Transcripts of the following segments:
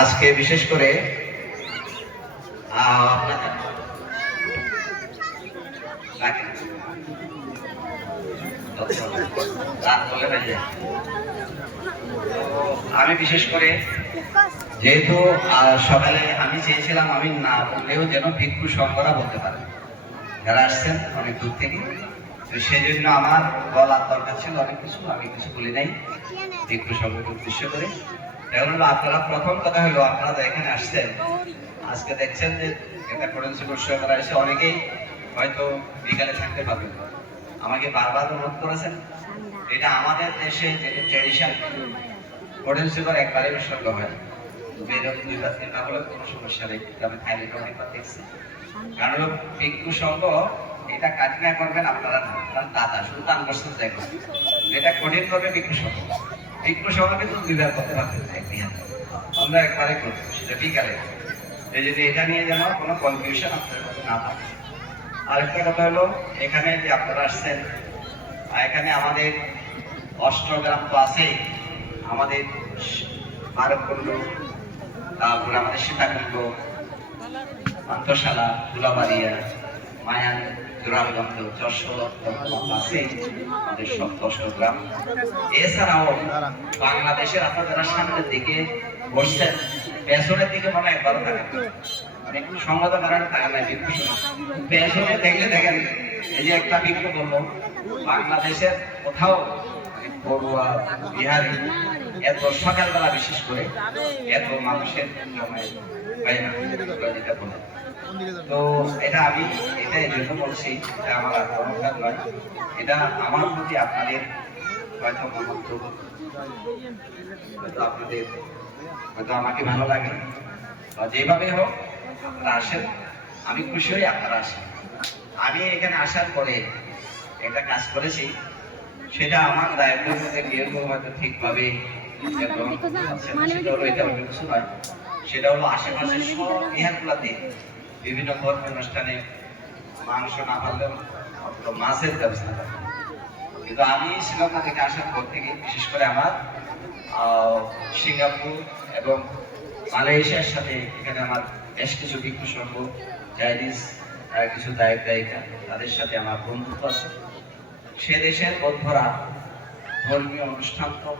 আজকে বিশেষ করে আমি বিশেষ করে যেহেতু সকালে আমি চেয়েছিলাম আমি না বললেও যেন ভিক্ষু সংঘরা বলতে পারে, যারা আসছেন অনেক দূর থেকে, সেই জন্য আমার বলার দরকার ছিল অনেক কিছু, আমি কিছু বলি নাই ভিক্ষু সংঘকে উদ্দেশ্য করে। এখন হলো আপনারা প্রথম কথা হলো আপনারা এখানে আসছেন, আজকে দেখছেন যে একটা ফরেন্সিক করা এসে অনেকেই হয়তো বিকালে থাকতে পারবেন। আমাকে বারবার অনুরোধ করেছেন, এটা আমাদের দেশে যে ট্র্যাডিশন ফরেন্সিক একবারে সঙ্গ হয়, দুইবার তিনবার হলে কোনো সমস্যা নেই। আমি থাইল্যান্ডে অনেকবার দেখছি, কারণ ভিক্ষু সংঘ এটা কাটিনা করবেন আপনারা না, কারণ দাদা শুধু দান করছেন দেখবেন, এটা কঠিন করবে ভিক্ষু সংঘ। ভিক্ষু সংঘ কিন্তু দুইবার করতে পারবেন আমরা একবারে করবো, সেটা বিকালে। এই যদি এটা নিয়ে যেন কোনো কনফিউশন আপনার না থাকে। আরেকটা কথা হলো, এখানে যে আপনারা আসছেন, এখানে আমাদের অষ্টগ্রাম তো আছেই, আমাদের আরবকুণ্ড, তারপরে আমাদের সীতাকুণ্ড, পান্থশালা, দুলাবাড়িয়া, মায়ান, জোরালগঞ্জ, যশোর আছে আমাদের অষ্টগ্রাম। এছাড়াও বাংলাদেশের আপনারা যারা সামনের দিকে বসছেন, পেছনের দিকে মনে একবারও থাকেন অনেক সংবাদ কারণে থাকা নাই, পেছনে দেখলে দেখেন এই যে একটা ভিক্ষু বললো, বাংলাদেশের কোথাও বড়ুয়া, বিহারি এত সকালবেলা বিশেষ করে এত মানুষের জমায় যেটা বলে। তো এটা আমি এটা এই জন্য বলছি, এটা আমার অহংকার নয়, এটা আমার প্রতি আপনাদের হয়তো মহত্ব, হয়তো আপনাদের হয়তো আমাকে ভালো লাগে, বা যেভাবে হোক আপনারা আসেন, আমি খুশি হই আপনারা আসেন। আমি এখানে আসার পরে একটা কাজ করেছি, সেটা আমার দায়িত্বের মধ্যে কেউ হয়তো ঠিকভাবে কিছু নয়, সেটা হলো আশেপাশের সব বিহারগুলাতে বিভিন্ন ধর্মীয় অনুষ্ঠানে মাংস না পারলেও মাছের ব্যবস্থা করে। কিন্তু আমি শ্রীলঙ্কা থেকে আসার পর থেকে বিশেষ করে আমার সিঙ্গাপুর এবং মালয়েশিয়ার সাথে এখানে আমার বেশ কিছু ভিক্ষু সংঘ, চাইনিজ কিছু গায়ক গায়িকা, তাদের সাথে আমার বন্ধুত্ব আছে। সে দেশের বৌদ্ধরা ধর্মীয় অনুষ্ঠান তো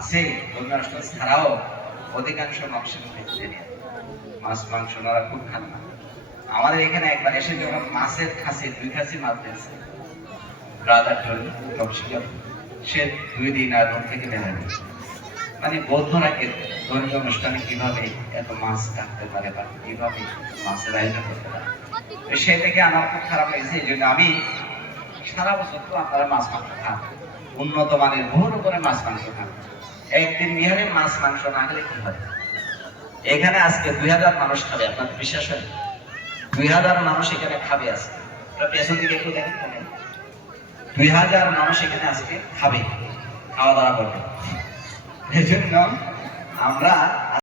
আছে, ধর্মীয় অনুষ্ঠান ছাড়াও অধিকাংশ মানুষের ক্ষেত্রে মাছ মাংস ওনারা খুব খান না। আমাদের এখানে একবার এসে যখন মাছের খাসি 2 খাসি মাছ দিয়েছে ব্রাদার ধর্মী, সে 2 দিন আর রুম থেকে বের হয়নি। মানে বৌদ্ধরা ধর্মীয় অনুষ্ঠানে কিভাবে এত মাছ কাটতে পারে বা কিভাবে মাছের আয়োজন করতে পারে, সে থেকে আমার খুব খারাপ লেগেছে। এই জন্য আমি সারা বছর তো আপনারা মাছ মাংস খান, উন্নত মানের বহু রকমের মাছ মাংস খান, একদিন বিহারে মাছ মাংস না খেলে কি হয়? এখানে আজকে 2000 মানুষ খাবে, আপনাদের বিশ্বাস হয়? 2000 মানুষ এখানে খাবে আজকে, পেছন দিকে একটু দেখেন, 2000 মানুষ এখানে আজকে খাবে, খাওয়া দাওয়া করবে। এই জন্য আমরা